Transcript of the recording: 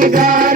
Obrigado.